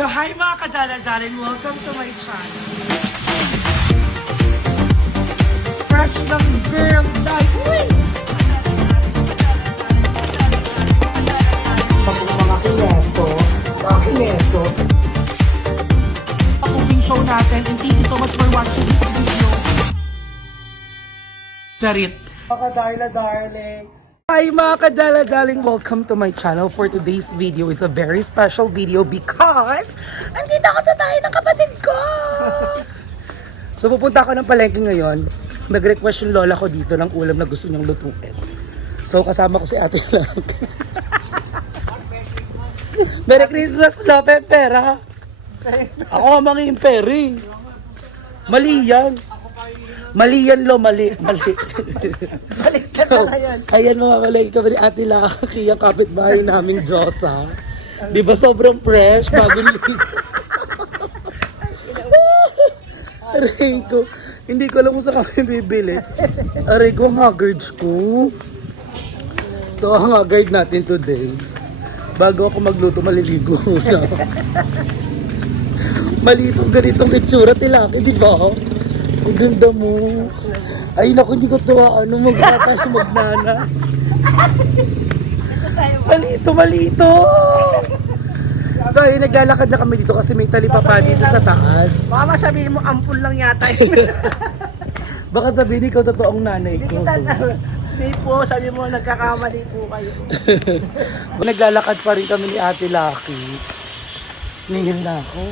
So hi mga kadala-dalan, welcome to my channel. Fresh ng girl life. Uy! Mga kineso. Cooking show natin and thank you so much for watching this video. Charit. Mga darling. Hi mga kadala-daling, welcome to my channel. For today's video is a very special video because andito ako sa bahay ng kapatid ko. So pupunta ako ng palengke ngayon. Nag-request yung lola ko dito ng ulam na gusto niyang lutuin. So kasama ko si ate lang. Merry Christmas, Lope Pera. Ako ang mga imperi. Mali yan. Mali yan, lo, mali. So, ayan mga malay kami ni Ate Laki, ang kapitbahay namin Diyosa. Di ba sobrang fresh, bagong Aray ko, hindi ko alam kung saan kami bibili. Aray ko, ang haggard ko. So, ang haggard natin today, bago ako magluto, maliligo muna. Malitong ganitong itsura, Tilaki, di ba? Ang ganda mo. Ay naku, hindi ko to magkakaya magnana. Malito. So ayun, naglalakad na kami dito kasi may talipapa dito sa taas. Mama, sabihin mo, ampun lang yata yun. Baka sabihin ikaw totoong nanay ko. Hindi po, sabi mo, nagkakamali po kayo. Naglalakad pa rin kami ni Ate Laki. Ningil na ako.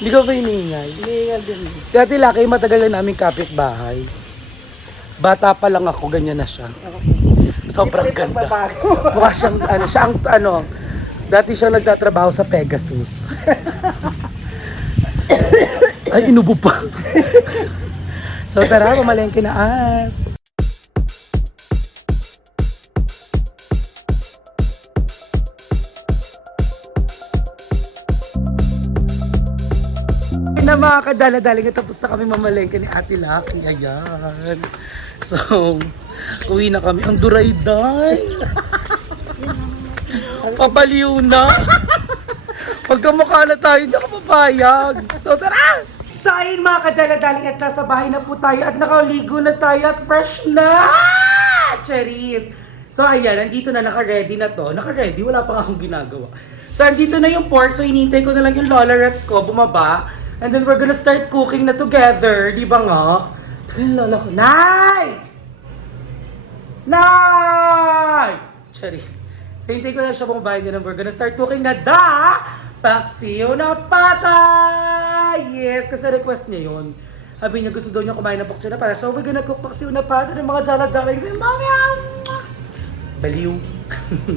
Hindi ko ba hiningal? Hiningal din. Si Ate Laki, matagal na namin kapitbahay. Bata pa lang ako, ganyan na siya. Sobrang ganda. Mukha siyang, dati siyang nagtatrabaho sa Pegasus. Ay, inubo pa. So tara, pamalengke na as. Na mga kadala-daling, tapos na kami mamalengke ni Ate Laki. Ayan. So, uwi na kami. Ang duray-day. Papaliw na. Pagkamukha na tayo, hindi ako papayag. So, tara! So, ayun mga kadala-daling, at nasa bahay na po tayo at nakaligo na tayo at fresh na! Cherries! So, ayan, nandito na, naka-ready na to. Naka-ready, wala pang akong ginagawa. So, andito na yung pork. So, hinintay ko na lang yung lola rat ko, bumaba. And then we're gonna start cooking na together, di ba nga? Yung lola ko, Nay! Nay! Charis. So, hintay ko na siya bumaba, and then we're gonna start cooking na paksiw na pata! Yes, kasi request niya yun. Sabi niya gusto daw niya kumain ng paksiw na pata. So, we're gonna cook paksiw na pata ng mga jala-jaling. Say, Mami! Baliw.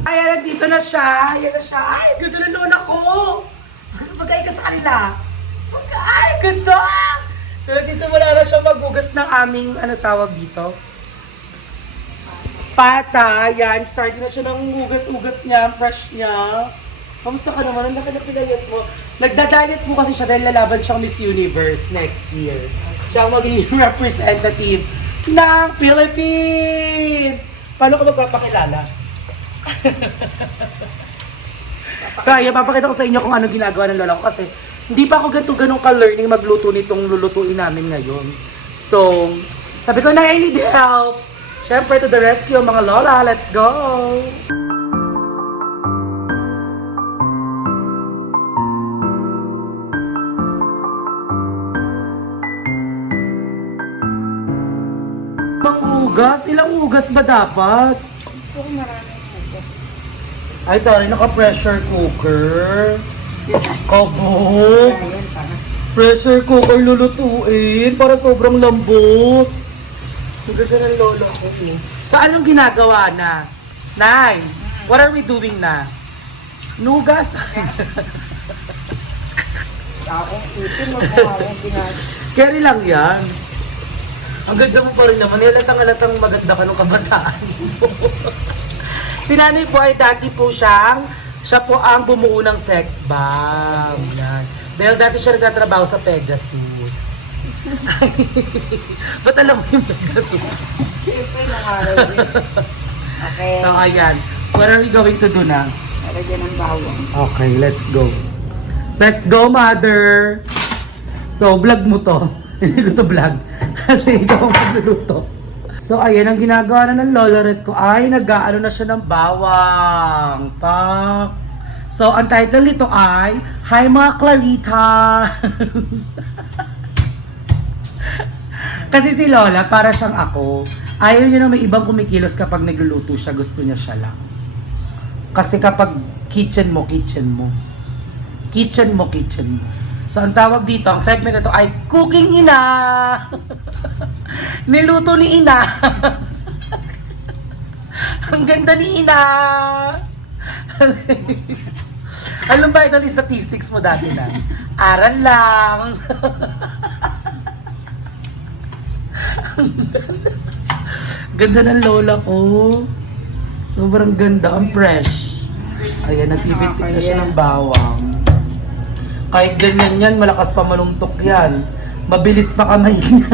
Ayan, nandito na siya. Ayan na siya. Ay, ganda ng lola ko! Bagay ka sa kanila. Ay, ganda! So, nagsisimula na siya maghugas ng aming, tawag dito? Pata. Yan, starting na siya ng hugas-hugas niya, fresh niya. Kamusta ka naman? Ang laki na pinayat mo. Nagda-diet mo kasi siya dahil lalaban siyang Miss Universe next year. Siya ang magiging representative ng Philippines! Paano ka magpapakilala? So, ayan, papakita ko sa inyo kung ano ginagawa ng lola ko kasi hindi pa ako ganong ka-learning magluto nitong lulutuin namin ngayon. So, sabi ko na, I need help! Siyempre, to the rescue, mga lola, let's go! Hugas? Ilang hugas ba dapat? Ito kung maraming po. Ay, tari, naka-pressure cooker. Kabog. Pressure cooker lulutuin para sobrang lambot. Ang ganda ng lola ko. So, anong ginagawa na? Nay, what are we doing na? Nugas? Ako, itin mo kung akong pinas. Carry lang yan. Ang ganda mo pa rin naman. Halatang maganda ka nung kabataan mo. Si nanay po ay dati po siya po ang bumuo ng sex bomb. Yan. Dahil dati siya nagtatrabaho sa Pegasus. Ba't alam mo yung Pegasus? Siyempre, nangaral din. Okay. So, ayan. What are we going to do na? Lagyan ng bawang. Okay, let's go. Let's go, mother! So, vlog mo to. Hindi ko to vlog. Kasi ikaw ang magluluto. So, ayan, ang ginagawa na ng Loloret ko ay nag-aano na siya ng bawang. Pak! So, ang title nito ay Hi mga Claritas! Kasi si Lola, para siyang ako. Ayaw niya na may ibang kumikilos kapag nagluluto siya. Gusto niya siya lang. Kasi kapag kitchen mo, kitchen mo. Kitchen mo, kitchen mo. So, ang tawag dito, ang segment na to ay Cooking Ina! Niluto ni Ina! Ang ganda ni Ina! Alam ba ito yung statistics mo dati na? Aral lang! Ganda ng lola ko. Sobrang ganda, ang fresh. Ayan, nagpipitik na siya ng bawang. Kahit ganyan yan, malakas pa manuntok yan. Mabilis pa kamayin.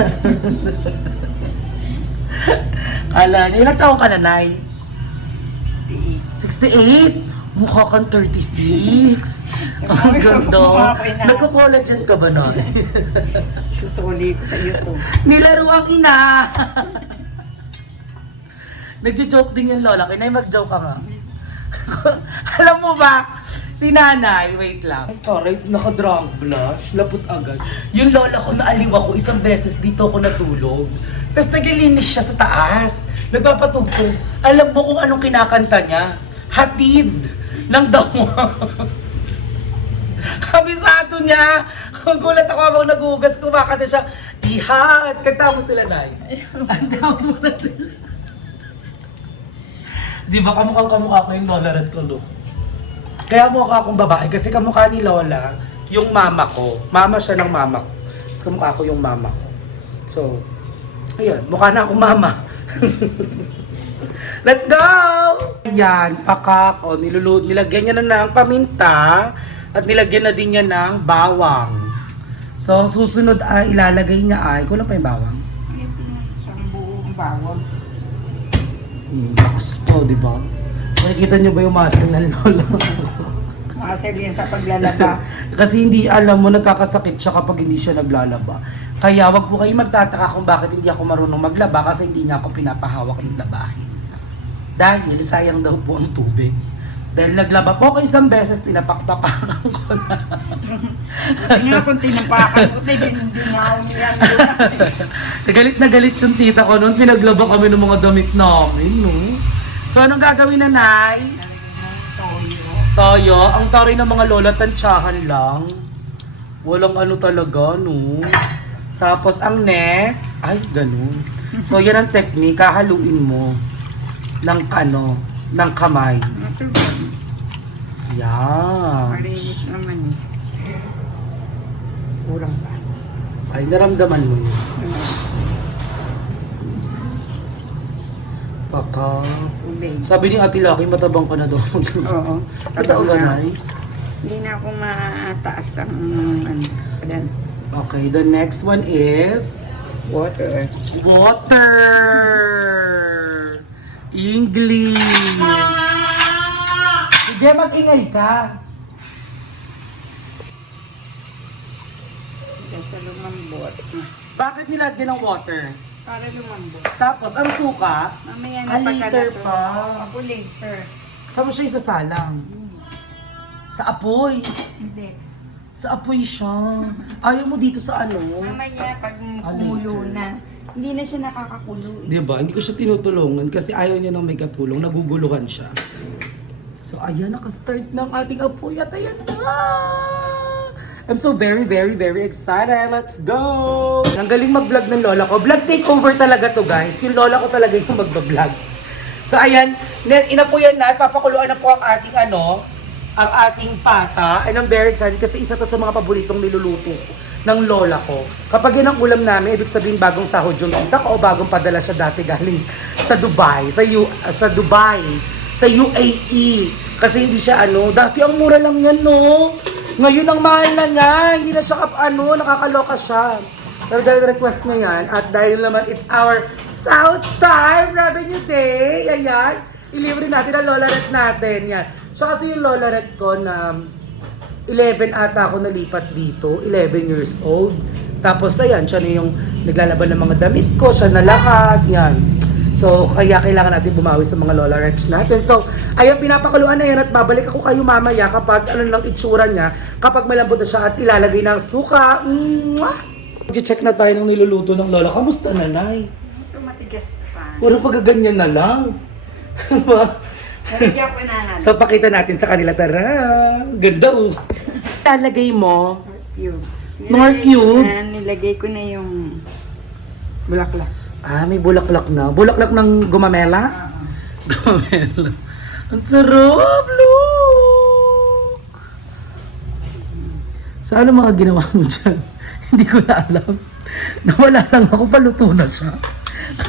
Kala niya, ilang taong ka na, Nay? 68? Mukha kang 36. Ang ganda. Nagko-collagen ka ba, Nay? Susuli ko sa iyo to. Nilaro ang ina! Nagjo-joke din yung lola. Kinay mag-joke ka nga. Alam mo ba, si nanay, wait lang. Ay, sorry, naka-drunk blush. Lapot agad. Yung lola ko, naaliw ako isang beses dito ako natulog. Tapos naglilinis siya sa taas. Nagpapatugtog. Alam mo kung anong kinakanta niya? Hatid ng dawa. Kabisado niya. Gulat ako habang naghugas, kumakanta siya. Ihat! Kanta mo sila, Nay. Kanta mo na sila. Di ba kamukha ko yung Lola Red ko, look. Kaya mukha akong babae kasi kamukha ni Lola yung mama ko. Mama siya ng mama ko. Tapos kamukha ko yung mama ko. So, ayun, mukha na akong mama. Let's go! Ayan, pakak. O, nilagyan niya na ng paminta at nilagyan na din niya ng bawang. So, susunod ay ilalagay niya ay, kulang pa yung bawang. Ito na, isang buong bawang. Lakas po, di ba? Nakikita niyo ba yung muscle ng lola? Muscle yan sa paglalaba. Kasi hindi alam mo, nagkakasakit siya kapag hindi siya naglalaba. Kaya wag po kayo magtataka kung bakit hindi ako marunong maglaba kasi hindi niya ako pinapahawak ng labahin. Dahil sayang daw po ang tubig. Dahil naglaba po ako isang beses, tinapaktapakan ko na. Buti nga kung tinapakan ko, hindi nga umiyan doon. Galit na galit yung tita ko noon, pinaglaba kami ng mga damit namin, no? So, anong gagawin na, Nay? Toyo. Ang taray ng mga lola, tansyahan lang. Walang ano talaga, no? Tapos, ang next, ay, ganun. So, yan ang technique, hahaluin mo ng ng kamay. Yan. Malinis naman eh. Kurang pa. Ay, naramdaman mo yun. Baka. Ubay. Sabi ni Ate Lucky, matabang ka na daw. Oo. Totoo ba, Nay? Hindi na ako mataas ang ano. Ayan. Okay, the next one is Water. water. English. Sige, mag-ingay ka. Basta lumambot. Bakit nilagyan ng water? Para lumambot. Tapos, ang suka, Mamaya a na liter pa. Ako later. Saan mo siya isasalang? Sa apoy. Hindi. Sa apoy siya. Ayaw mo dito sa ano? Mamaya pag A kumulo liter. na. Hindi na siya nakakakulo eh. Di ba? Hindi ko siya tinutulungan kasi ayaw niya nang may katulong. Naguguluhan siya. So, ayan, nakastart ng ating apoy at ayan na! I'm so very, very, very excited. Let's go! Ang galing mag-vlog ng lola ko. Vlog takeover talaga to, guys. Yung lola ko talaga yung mag-vlog. So, ayan, inapuyan na, papakuluan na po ang ating ang ating pata. And I'm very excited kasi isa to sa mga paboritong niluluto ko ng lola ko. Kapag yan ang ulam namin, ibig sabihin bagong sahod yung tita ko o bagong padala siya dati galing sa Dubai, sa UAE. Kasi hindi siya dati ang mura lang yan, no? Ngayon ang mahal na niya, hindi na siya nakakaloka siya. Pero dahil request niya yan, at dahil naman it's our South Time Revenue Day, ayan, ilibre natin ang Lola Ret natin, yan. Siya kasi yung lola ret ko na 11 ata ako nalipat dito, 11 years old. Tapos ayan, siya na yung naglalaban ng mga damit ko, siya na lahat, yan. So, kaya kailangan natin bumawi sa mga lola rets natin. So, ayun, pinapakuluan na yan at babalik ako kayo mamaya kapag ano lang itsura niya, kapag malambot na siya at ilalagay ng suka. Check na tayo ng niluluto ng lola. Kamusta, nanay? Matigas pa. Puro pagaganyan na lang. Nalagyan ko na nga. So, pakita natin sa kanila. Tara! Ganda oh. Lalagay mo. Cube. Nor cubes? Nilagay ko na yung bulaklak. Ah, may bulaklak na. Bulaklak ng gumamela? Gumamela. Ang sarap! Look! Saan ang mga ginawa mo dyan? Hindi ko na alam. Nawala lang ako, paluto na siya.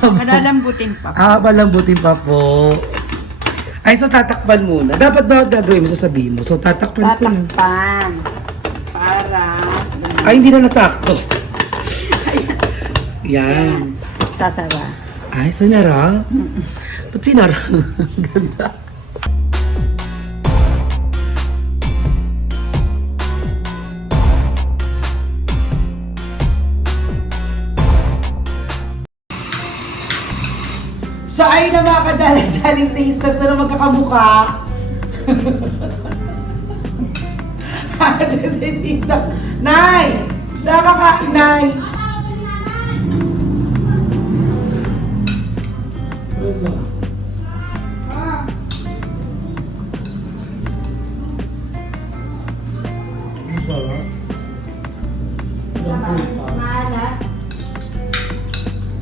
Malalambutin pa. Palambutin pa po. Ay, so tatakpan muna. Dapat ba gagawin mo, sasabihin mo? So tatakpan ko na. Tatakpan. Para. Ay, hindi na nasakto. Yan. Sasara. Ay, sinara? Ba't sinara? Ganda. So ayun na mga kadala-daling tastes na magkakamukha. Si Tita. Nay! Saan ka kain, Nay? Relax. Ang sarap.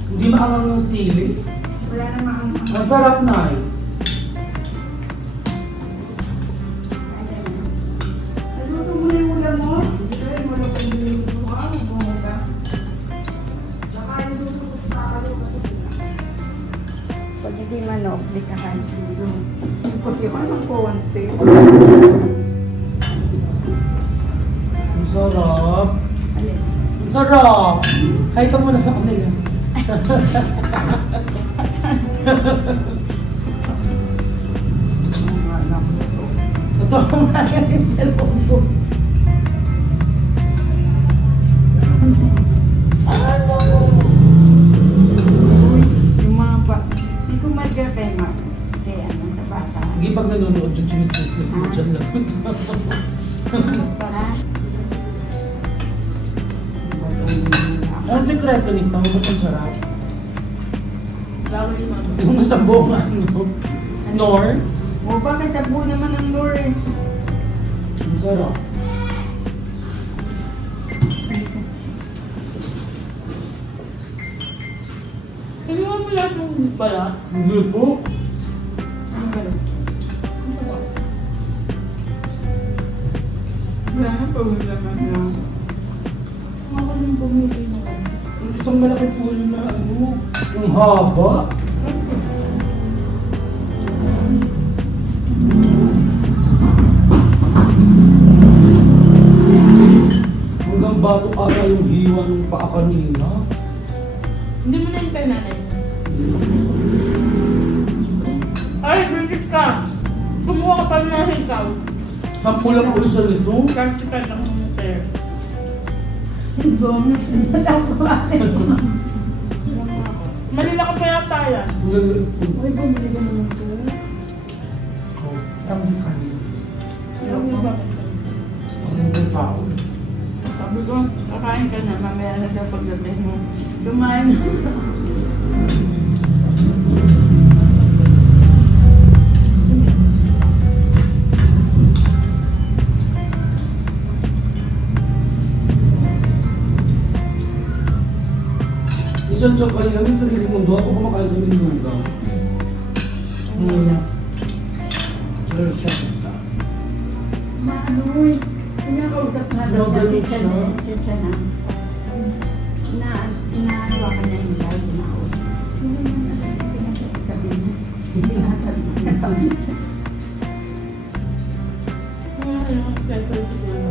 Hindi maangang yung sili. Wala namang Ang sarap, Nay. Naluto mo na yung ulam mo? Hindi ka rin wala kang niluto ka. Bumuga. Saka yung luto ko sa kakalo kasi pag hindi manok, di ka kain siguro. Pag yung anong konti. Ang sarap. Alin? Ang sarap. Kahit ka muna sa kanila. Totoo nga yung cellphone ko. Yung mga ba, hindi ko mag-gapay ma. Kaya ano, sa bata. Hindi pag nanonood yung chinichismis mo dyan lang. Para. Ano yung kreto ni Mama? Ba't ang sarap? Lalo yung mga. Yung masabong ano? Nor? O bakit tabo naman ang lure? Ang sarap. Hindi mo lahat ng balat. Hindi po. Ano ba yun? Wala na pamilya na lang. Ako yung pumili na lang. Ang isang malaki po yun na ano? Ang haba. Hanggang bato ata yung hiwa ng paa kanina. Hindi mo na hintay nanay. Ay, Bridget ka! Kumuha ka pa ng hikaw. Sampu lang ulit sa nito. Kasi ka lang yung pair. Bonus na lang po atin. Manila ka pa yata yan. Uy, bumili ka naman po. Ang kanina. Sabi ba? Ang tao. Sabi ko, kakain ka na, mamaya na daw paggabi mo. Dumain na. Isang joke kanina, may sarili mundo. Ako kumakain kami ng lugaw. Pero siya. Maano eh. Pinakausap na daw Magaling kasi siya. siya na. Inahawakan niya yung live na ako. Sino yung sinasabi niya? Sinasabi niya. Ano yung schedule siguro?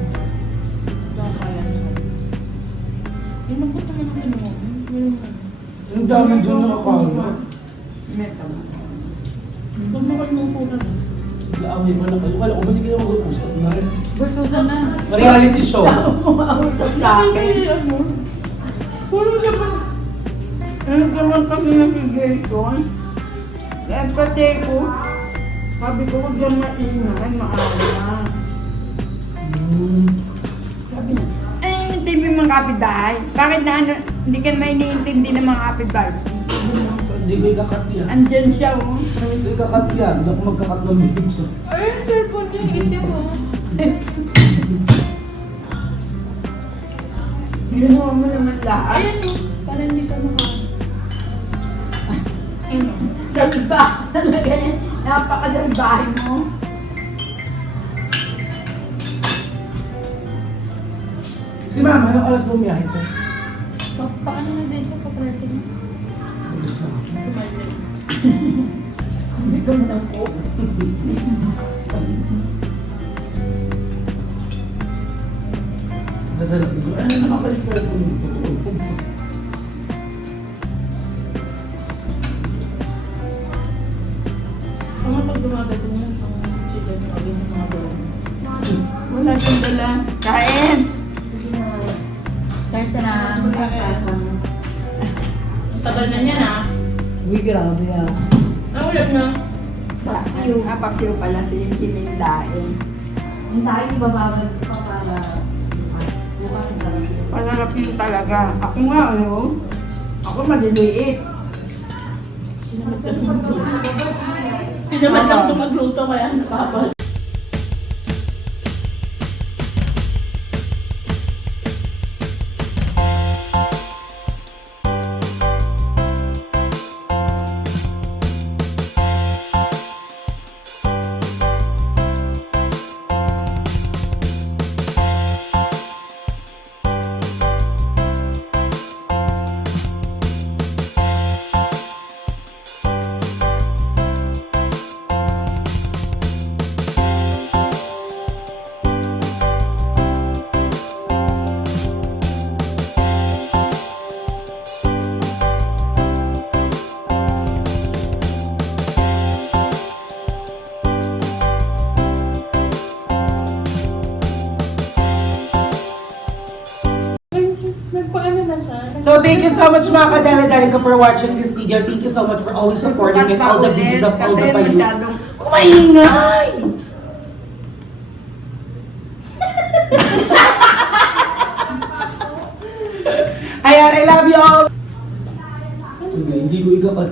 Kaya nila. Yung magbut naman ang kinuha. Ang dami doon nakakala. Metal. Huwag mo kayo maupo na. Gaawin mo na kayo. Kala ko ba hindi kayo mag-usap na? Versusan na. Reality show. Umautot sa akin. Ano? Puro naman. Ano naman kami nag-Jason? Eh, pati ko, sabi ko, huwag yan maingay, maawa. Sabi niya, eh, hindi mo mga kapitbahay. Bakit na ano, hindi ka naman iniintindi ng mga kapitbahay? Hindi ko ikakat yan. Andyan siya, oh. Hindi ko ikakat yan. Hindi ako magkakat ng video. Ay, yung cellphone niya, itim mo. Ginawa mo naman lahat. Ayan o. Para hindi ka maka... Salba talaga yan. Napakasalbahe mo. Si Mama, anong oras mo biyahe ko? Paano na din ito? Papresa niya? Gusto mo. Hindi ka mo nang po. Dadala ko. Ano nakaka-refer ko yung totoo? Ang pag dumadating yan, ang sila ng agin ng mga doon. Wala siyang dala. Kain! Kahit na ang tagal na niya na. Uy, grabe yan. Ang ulam na. Paksiw. Paksiw pala si Kimindain. Yung tayo bababag pa para bukas ang sarap yun. Masarap yun talaga. Ako nga, ano? Ako maliliit. Tinamad lang ito magluto kaya napapal. Nagpaano na siya? So thank you so much mga kadala-dali ko for watching this video. Thank you so much for always supporting in all the videos of all the payutes. Oh, maingay! Ayan, I love you all! Sige, hindi ko ikakat.